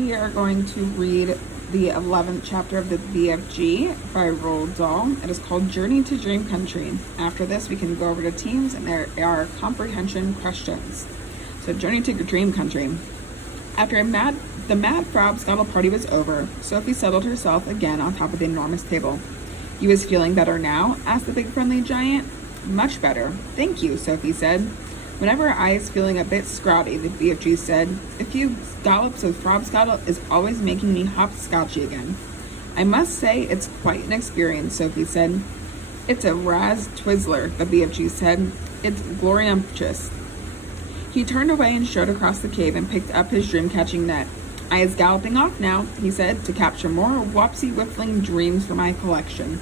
we are going to read the 11th chapter of the BFG by Roald Dahl. It is called Journey to Dream Country. After this, we can go over to teams, and there are comprehension questions. So, Journey to Dream Country. After the Mad Frobscottle party was over, Sophie settled herself again on top of the enormous table. "You is feeling better now?" asked the big friendly giant. "Much better, thank you," Sophie said. "Whenever I is feeling a bit scrotty," the BFG said, "a few scallops of Frobscottle is always making me hopscotchy again." "I must say it's quite an experience," Sophie said. "It's a Raz Twizzler," the BFG said. "It's gloriumptuous." He turned away and strode across the cave and picked up his dream-catching net. "I is galloping off now," he said, "to capture more wopsy-whiffling dreams for my collection.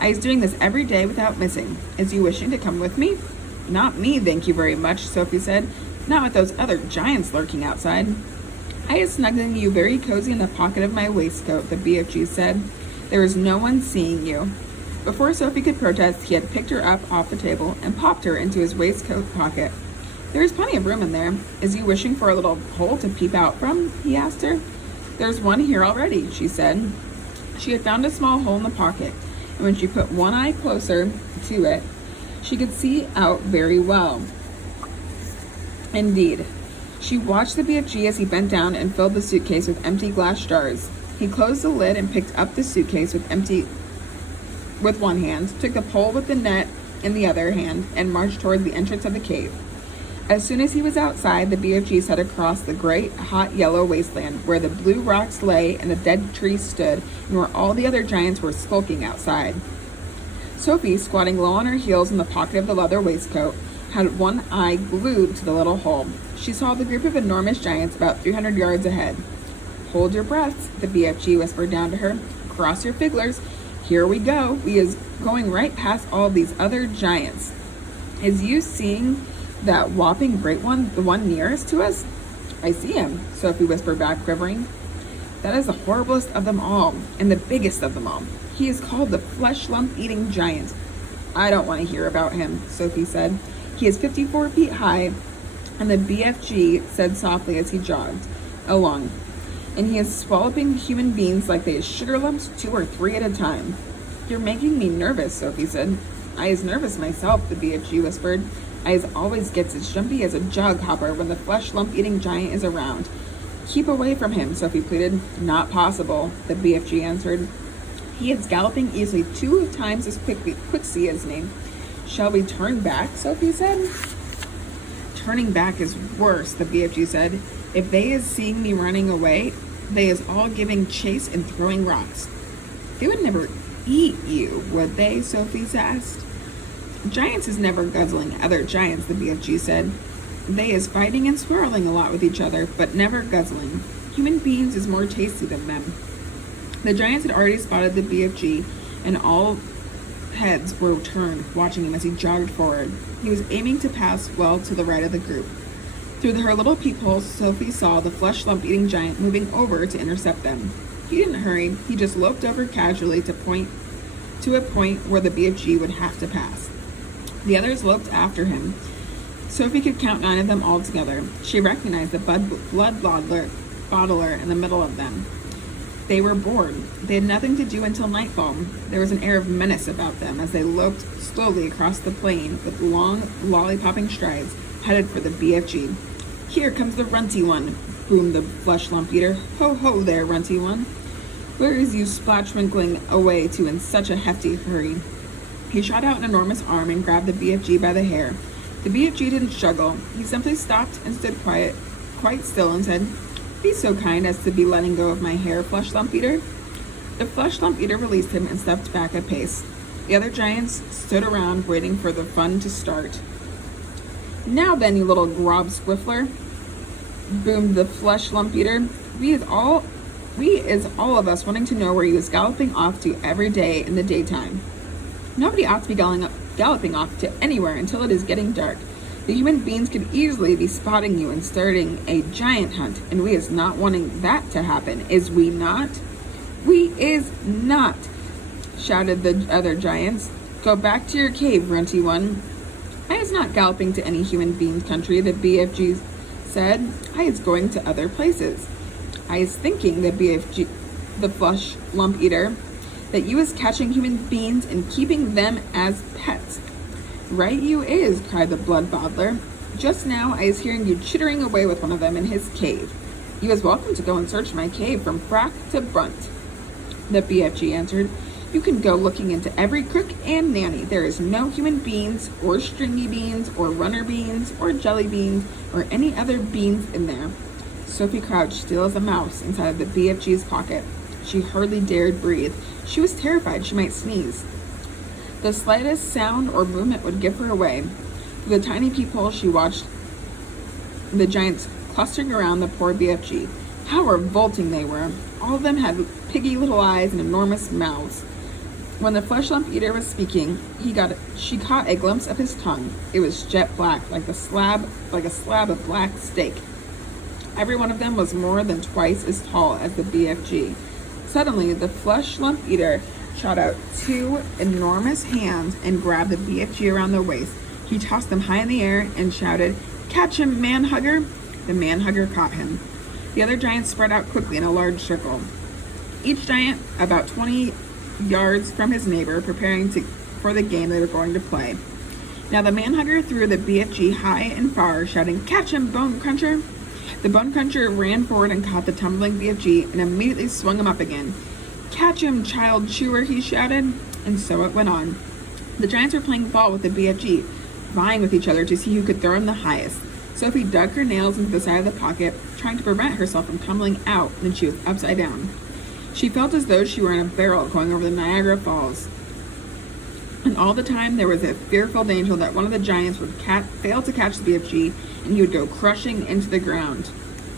I is doing this every day without missing. Is you wishing to come with me?" "Not me, thank you very much," Sophie said. "Not with those other giants lurking outside." "I is snuggling you very cozy in the pocket of my waistcoat," the BFG said. "There is no one seeing you." Before Sophie could protest, he had picked her up off the table and popped her into his waistcoat pocket. "There is plenty of room in there. Is you wishing for a little hole to peep out from?" he asked her. "There's one here already," she said. She had found a small hole in the pocket, and when she put one eye closer to it, she could see out very well. Indeed. She watched the BFG as he bent down and filled the suitcase with empty glass jars. He closed the lid and picked up the suitcase with one hand, took the pole with the net in the other hand, and marched towards the entrance of the cave. As soon as he was outside, the BFG set across the great, hot yellow wasteland where the blue rocks lay and the dead trees stood, and where all the other giants were skulking outside. Sophie, squatting low on her heels in the pocket of the leather waistcoat, had one eye glued to the little hole. She saw the group of enormous giants about 300 yards ahead. "Hold your breaths," the BFG whispered down to her. "Cross your figglers. Here we go. We is going right past all these other giants. Is you seeing that whopping great one, the one nearest to us?" "I see him," Sophie whispered back, quivering. "That is the horriblest of them all, and the biggest of them all. He is called the flesh lump eating giant." "I don't want to hear about him," Sophie said. "He is 54 feet high," and the BFG said softly as he jogged along. "And he is swallowing human beings like they is sugar lumps 2 or 3 at a time." "You're making me nervous," Sophie said. "I is nervous myself," the BFG whispered. "I is always gets as jumpy as a jug hopper when the flesh lump eating giant is around." "Keep away from him," Sophie pleaded. "Not possible," the BFG answered. "He is galloping easily 2 times as quickly as me." "Shall we turn back?" Sophie said. "Turning back is worse," the BFG said. "If they is seeing me running away, they is all giving chase and throwing rocks." "They would never eat you, would they?" Sophie asked. "Giants is never guzzling other giants," the BFG said. "They is fighting and swirling a lot with each other, but never guzzling. Human beings is more tasty than them." The giants had already spotted the BFG, and all heads were turned, watching him as he jogged forward. He was aiming to pass well to the right of the group. Through her little peephole, Sophie saw the flesh lump eating giant moving over to intercept them. He didn't hurry, he just loped over casually to a point where the BFG would have to pass. The others loped after him. Sophie could count 9 of them all together. She recognized the blood bottler in the middle of them. They were bored. They had nothing to do until nightfall. There was an air of menace about them as they loped slowly across the plain with long, lollipopping strides, headed for the BFG. "Here comes the runty one," boomed the flesh lump eater. "Ho, ho there, runty one. Where is you splashwinkling away to in such a hefty hurry?" He shot out an enormous arm and grabbed the BFG by the hair. The BFG didn't struggle. He simply stopped and stood quite still and said, "Be so kind as to be letting go of my hair, flesh lump eater." The flesh lump eater released him and stepped back a pace. The other giants stood around waiting for the fun to start. "Now then, you little grob squiffler," boomed the flesh lump eater. We is all of us wanting to know where he was galloping off to every day in the daytime. Nobody ought to be galloping off to anywhere until it is getting dark. The human beings could easily be spotting you and starting a giant hunt, and we is not wanting that to happen, is we not?" "We is not," shouted the other giants. "Go back to your cave, runty one." "I is not galloping to any human being's country," the BFG said. "I is going to other places." I is thinking, the BFG, the flesh lump eater, that you is catching human beings and keeping them as pets. Right you is, cried the blood bottler. Just now I is hearing you chittering away with one of them in his cave. You is welcome to go and search my cave from frack to brunt. The BFG answered, you can go looking into every crook and nanny. There is no human beans, or stringy beans, or runner beans, or jelly beans, or any other beans in there. Sophie crouched still as a mouse inside of the BFG's pocket. She hardly dared breathe. She was terrified she might sneeze. The slightest sound or movement would give her away. Through the tiny peephole, she watched the giants clustering around the poor BFG. How revolting they were. All of them had piggy little eyes and enormous mouths. When the flesh lump eater was speaking, she caught a glimpse of his tongue. It was jet black, like a slab of black steak. Every one of them was more than twice as tall as the BFG. Suddenly, the flesh lump eater shot out two enormous hands and grabbed the BFG around the waist. He tossed them high in the air and shouted, "Catch him, man-hugger!" The man-hugger caught him. The other giants spread out quickly in a large circle. Each giant about 20 yards from his neighbor, preparing for the game they were going to play. Now the man-hugger threw the BFG high and far, shouting, "Catch him, bone cruncher!" The bone cruncher ran forward and caught the tumbling BFG and immediately swung him up again. "Catch him, child chewer," he shouted, and so it went on. The giants were playing ball with the BFG, vying with each other to see who could throw him the highest. Sophie dug her nails into the side of the pocket, trying to prevent herself from tumbling out, and then she was upside down. She felt as though she were in a barrel going over the Niagara Falls. And all the time there was a fearful danger that one of the giants would fail to catch the BFG, and he would go crushing into the ground.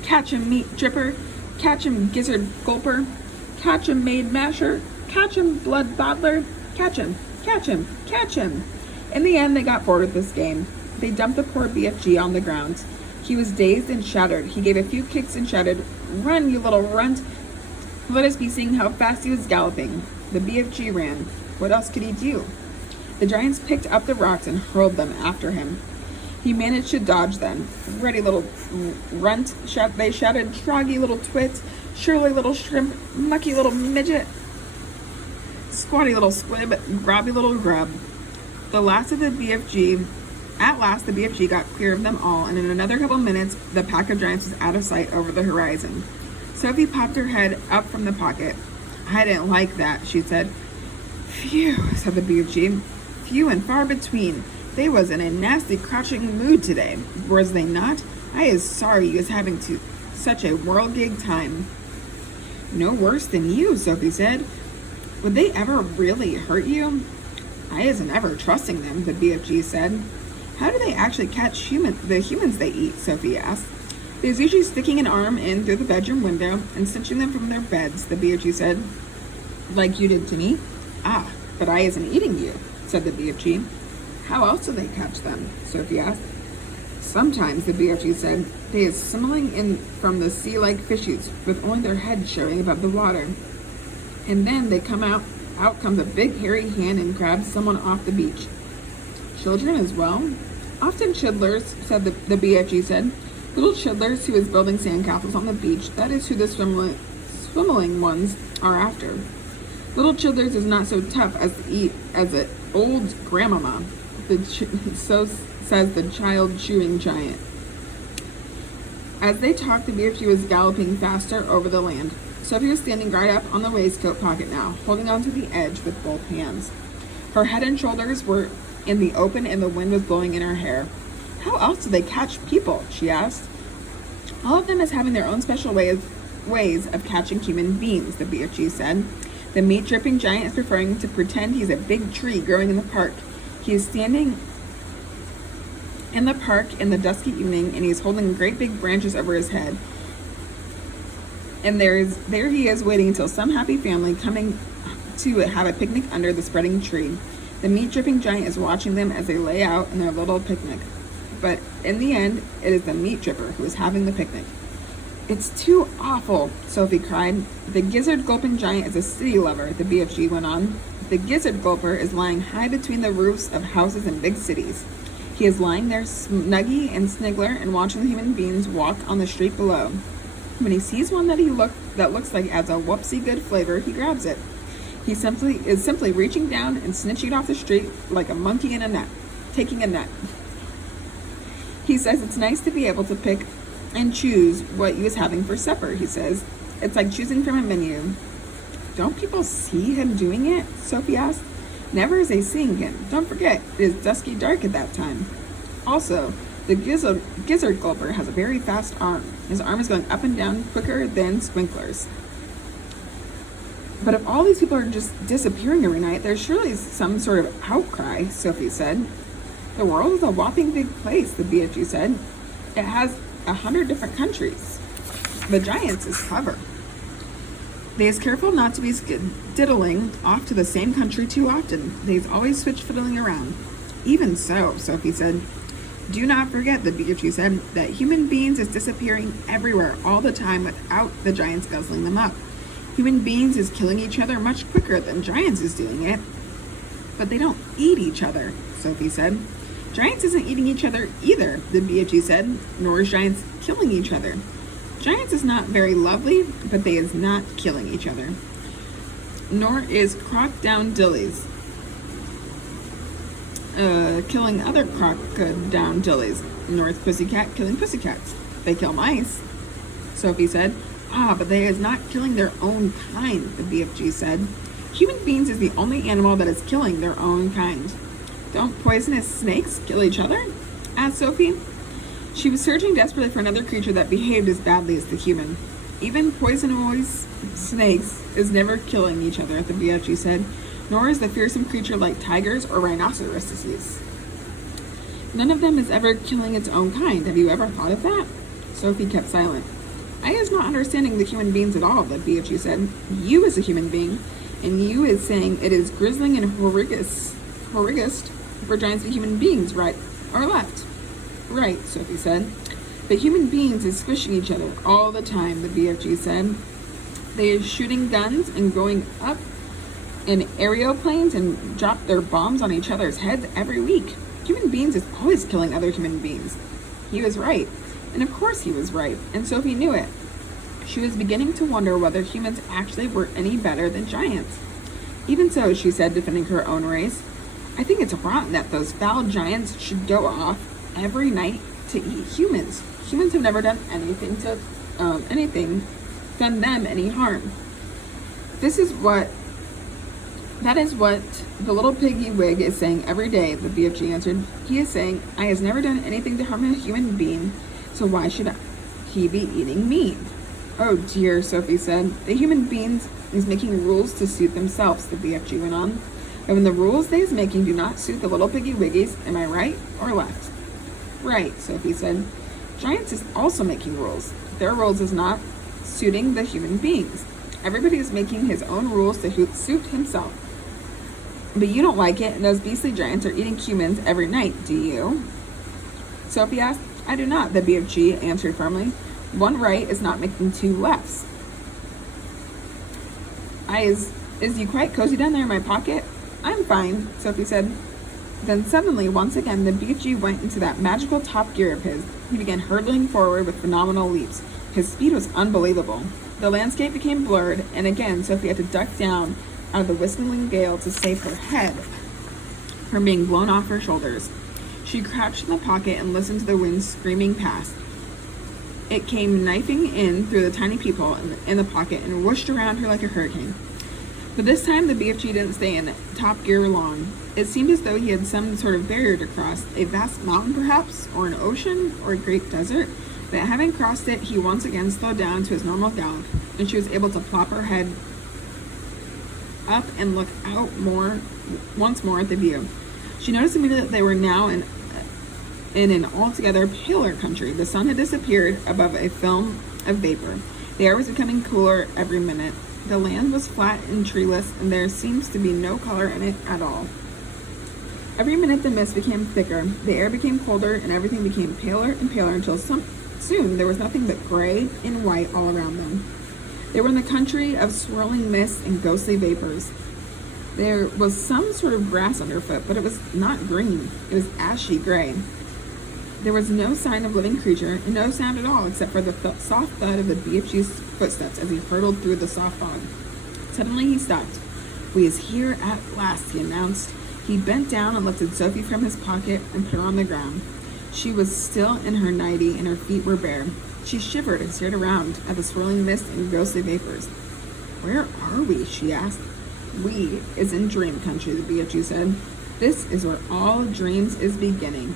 "Catch him, meat dripper! Catch him, gizzard gulper! Catch him, maid masher! Catch him, blood bottler! Catch him! Catch him! Catch him!" In the end, they got bored with this game. They dumped the poor BFG on the ground. He was dazed and shattered. He gave a few kicks and shouted, "Run, you little runt! Let us be seeing how fast he was galloping." The BFG ran. What else could he do? The giants picked up the rocks and hurled them after him. He managed to dodge them. "Ready, little runt," they shouted. "Troggy little twit, surly little shrimp, mucky little midget, squatty little squib, grubby little grub." At last, the BFG got clear of them all, and in another couple minutes, the pack of giants was out of sight over the horizon. Sophie popped her head up from the pocket. "I didn't like that," she said. "Phew," said the BFG. "Few and far between. They was in a nasty crouching mood today, was they not? I is sorry you is having such a whirligig time." "No worse than you," Sophie said. "Would they ever really hurt you?" "I isn't ever trusting them," the BFG said. "How do they actually catch the humans they eat?" Sophie asked. "They is usually sticking an arm in through the bedroom window and cinching them from their beds," the BFG said. "Like you did to me?" "Ah, but I isn't eating you," said the BFG. "How else do they catch them?" Sophie asked. "Sometimes," the BFG said, "they is swimming in from the sea like fishes, with only their heads showing above the water. And then they come out comes a big hairy hand and grabs someone off the beach." "Children as well?" "Often chidlers," said the BFG said. "Little chidlers who is building sandcastles on the beach. That is who the swimming ones are after. Little chidlers is not so tough as an old grandmama," so says the child chewing giant. As they talked, the BFG was galloping faster over the land. Sophie was standing right up on the waistcoat pocket now, holding onto the edge with both hands. Her head and shoulders were in the open and the wind was blowing in her hair. "How else do they catch people?" she asked. "All of them is having their own special ways of catching human beings," the BFG said. "The meat-dripping giant is preferring to pretend he's a big tree growing in the park. He is standing in the park in the dusky evening, and he is holding great big branches over his head. And there he is waiting until some happy family coming to have a picnic under the spreading tree. The meat-dripping giant is watching them as they lay out in their little picnic. But in the end, it is the meat dripper who is having the picnic." "It's too awful," Sophie cried. "The gizzard-gulping giant is a city lover," the BFG went on. "The gizzard-gulper is lying high between the roofs of houses in big cities. He is lying there snuggy and sniggler and watching the human beings walk on the street below. When he sees one that looks like it has a whoopsie good flavor, he grabs it. He is simply reaching down and snatching it off the street like a monkey in a net, taking a net. He says it's nice to be able to pick and choose what he was having for supper, he says. It's like choosing from a menu. Don't people see him doing it? Sophie asked. Never is they seeing him. Don't forget, it is dusky dark at that time. Also, the gizzard gulper has a very fast arm. His arm is going up and down quicker than Squinkler's. But if all these people are just disappearing every night, there's surely some sort of outcry, Sophie said. The world is a whopping big place, the BFG said. It has 100 different countries. The Giants is clever. They is careful not to be diddling off to the same country too often. They's always switch fiddling around. Even so, Sophie said. Do not forget, the BFG said, that human beings is disappearing everywhere all the time without the Giants guzzling them up. Human beings is killing each other much quicker than Giants is doing it. But they don't eat each other, Sophie said. Giants isn't eating each other either, the BFG said, nor is Giants killing each other. Giants is not very lovely, but they is not killing each other. Nor is crocodilies killing other crocodilies. Nor is pussycat killing pussycats. They kill mice, Sophie said. But they is not killing their own kind, the BFG said. Human beings is the only animal that is killing their own kind. Don't poisonous snakes kill each other? Asked Sophie. She was searching desperately for another creature that behaved as badly as the human. Even poisonous snakes is never killing each other, the BFG said, nor is the fearsome creature like tigers or rhinoceroses. None of them is ever killing its own kind. Have you ever thought of that? Sophie kept silent. I is not understanding the human beings at all, the BFG said. You is a human being, and you is saying it is grisling and horrigest for giants to be human beings, right or left. Right, Sophie said. But human beings is squishing each other all the time, the BFG said. They is shooting guns and going up in aeroplanes and drop their bombs on each other's heads every week. Human beings is always killing other human beings. He was right. And of course he was right, and Sophie knew it. She was beginning to wonder whether humans actually were any better than giants. Even so, she said, defending her own race, I think it's rotten that those foul giants should go off every night to eat humans. Humans have never done done them any harm. That is what the little piggy wig is saying every day, the BFG answered. He is saying, I has never done anything to harm a human being, so why should he be eating me? Oh dear, Sophie said. The human beings is making rules to suit themselves, the BFG went on. And when the rules they is making do not suit the little piggy wiggies, am I right or left? Right, Sophie said. Giants is also making rules. Their rules is not suiting the human beings. Everybody is making his own rules to suit himself. But you don't like it, and those beastly giants are eating humans every night, do you? Sophie asked. I do not, the BFG answered firmly. One right is not making two lefts. Is you quite cozy down there in my pocket? I'm fine, Sophie said. Then suddenly, once again, the BFG went into that magical top gear of his. He began hurtling forward with phenomenal leaps. His speed was unbelievable. The landscape became blurred, and again, Sophie had to duck down out of the whistling gale to save her head from being blown off her shoulders. She crouched in the pocket and listened to the wind screaming past. It came knifing in through the tiny peephole in the pocket and whooshed around her like a hurricane. But this time the BFG didn't stay in top gear long. It seemed as though he had some sort of barrier to cross, a vast mountain perhaps, or an ocean, or a great desert. But having crossed it, he once again slowed down to his normal gallop, and she was able to plop her head up and look out once more at the view. She noticed immediately that they were now in an altogether paler country. The sun had disappeared above a film of vapor. The air was becoming cooler every minute. The land was flat and treeless, and there seems to be no color in it at all. Every minute the mist became thicker, the air became colder, and everything became paler and paler until soon there was nothing but gray and white all around them. They were in the country of swirling mists and ghostly vapors. There was some sort of grass underfoot, but it was not green. It was ashy gray. There was no sign of living creature, and no sound at all except for the soft thud of the BFG's footsteps as he hurtled through the soft fog. Suddenly he stopped. "We is here at last," he announced. He bent down and lifted Sophie from his pocket and put her on the ground. She was still in her nightie, and her feet were bare. She shivered and stared around at the swirling mist and ghostly vapors. "Where are we?" she asked. "We is in dream country," the BFG said. "This is where all dreams is beginning."